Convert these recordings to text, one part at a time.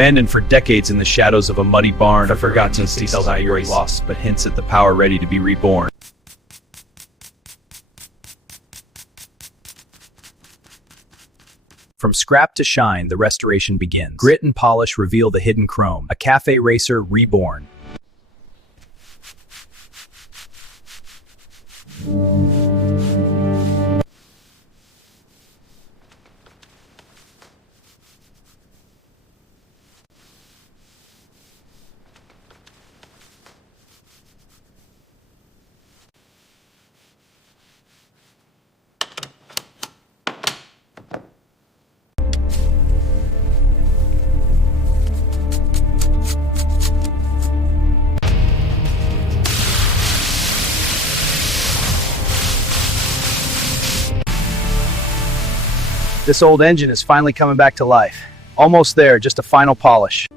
Abandoned for decades in the shadows of a muddy barn, a forgotten details how you're lost, but hints at the power ready to be reborn. From scrap to shine, the restoration begins. Grit and polish reveal the hidden chrome, a cafe racer reborn. This old engine is finally coming back to life. Almost there, just a final polish.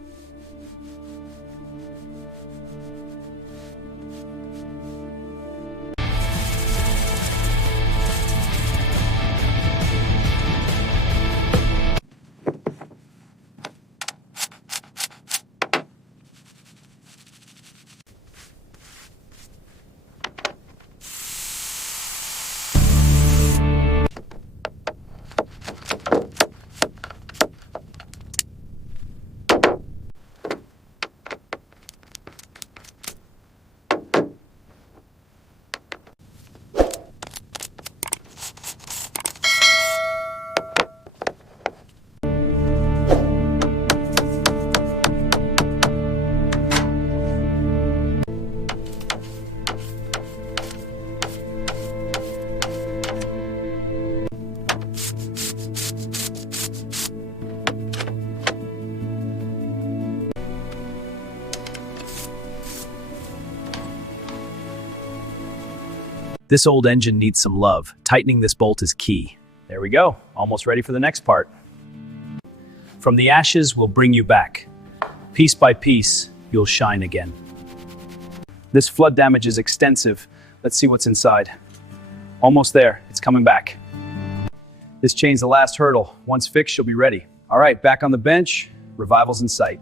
This old engine needs some love. Tightening this bolt is key. There we go, almost ready for the next part. From the ashes, we'll bring you back. Piece by piece, you'll shine again. This flood damage is extensive. Let's see what's inside. Almost there, it's coming back. This chain's the last hurdle. Once fixed, you'll be ready. All right, back on the bench, revival's in sight.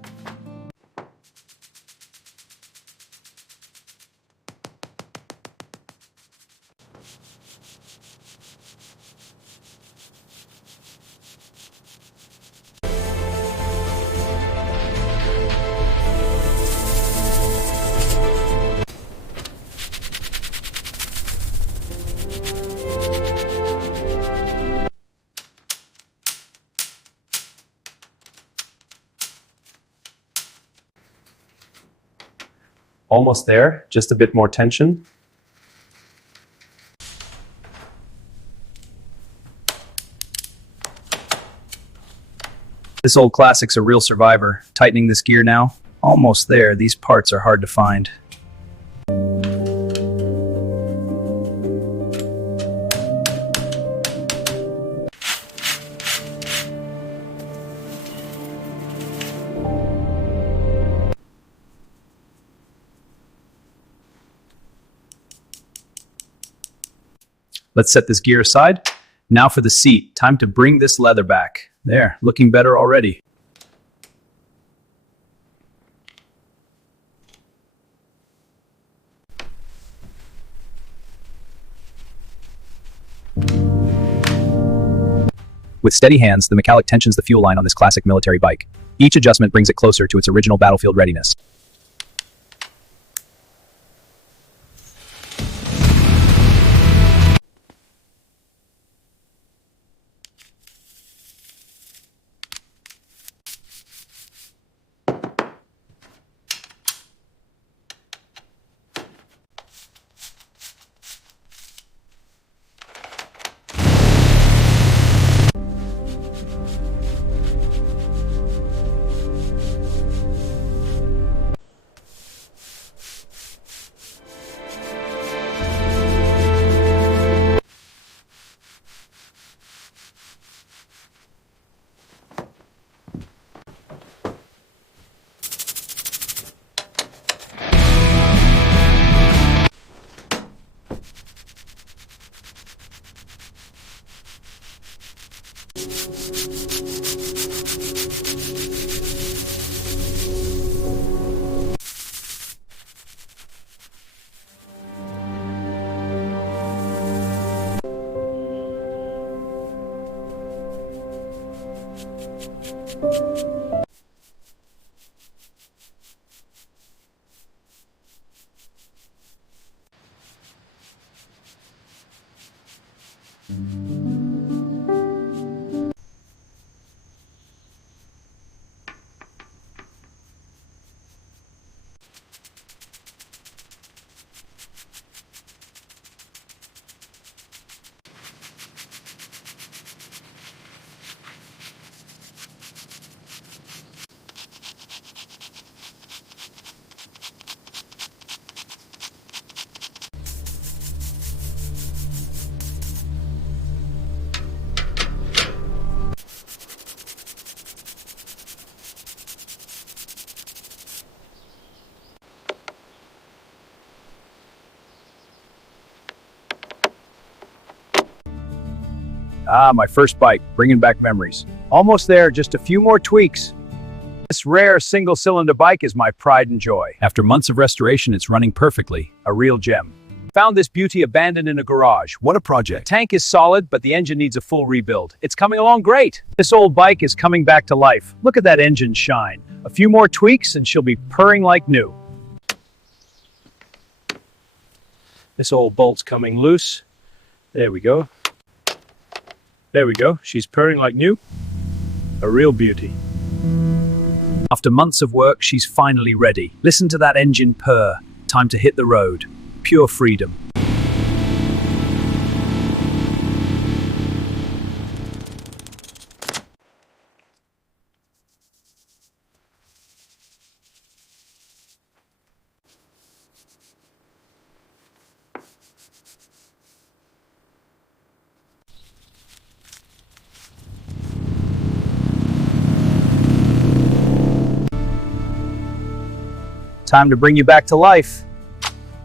Almost there, just a bit more tension. This old classic's a real survivor. Tightening this gear now. Almost there, these parts are hard to find. Let's set this gear aside. Now for the seat. Time to bring this leather back. There, looking better already. With steady hands, the mechanic tensions the fuel line on this classic military bike. Each adjustment brings it closer to its original battlefield readiness. Ah, my first bike, bringing back memories. Almost there, just a few more tweaks. This rare single-cylinder bike is my pride and joy. After months of restoration, it's running perfectly. A real gem. Found this beauty abandoned in a garage. What a project. The tank is solid, but the engine needs a full rebuild. It's coming along great. This old bike is coming back to life. Look at that engine shine. A few more tweaks and she'll be purring like new. This old bolt's coming loose. There we go. There we go. She's purring like new. A real beauty. After months of work, she's finally ready. Listen to that engine purr. Time to hit the road. Pure freedom. Time to bring you back to life.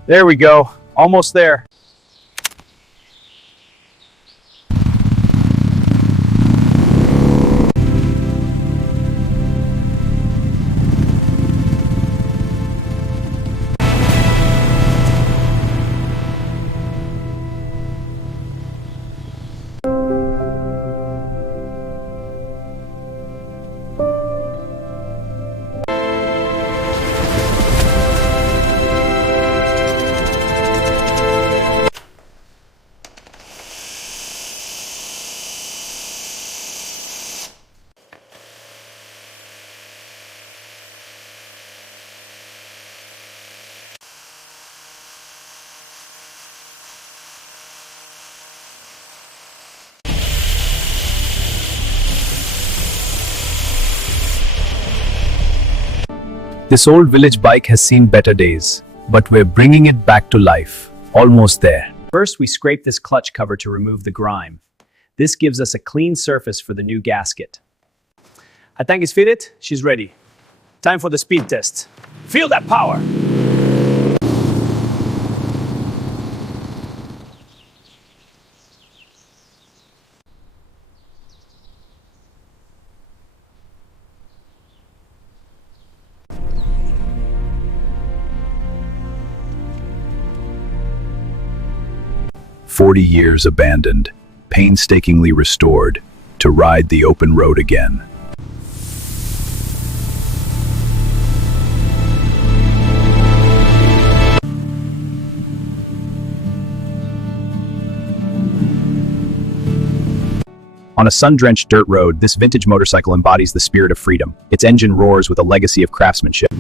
There we go. Almost there. This old village bike has seen better days, but we're bringing it back to life. Almost there. First, we scrape this clutch cover to remove the grime. This gives us a clean surface for the new gasket. Her tank is fitted, she's ready. Time for the speed test. Feel that power! "40 years abandoned, painstakingly restored, to ride the open road again." On a sun-drenched dirt road, this vintage motorcycle embodies the spirit of freedom. Its engine roars with a legacy of craftsmanship.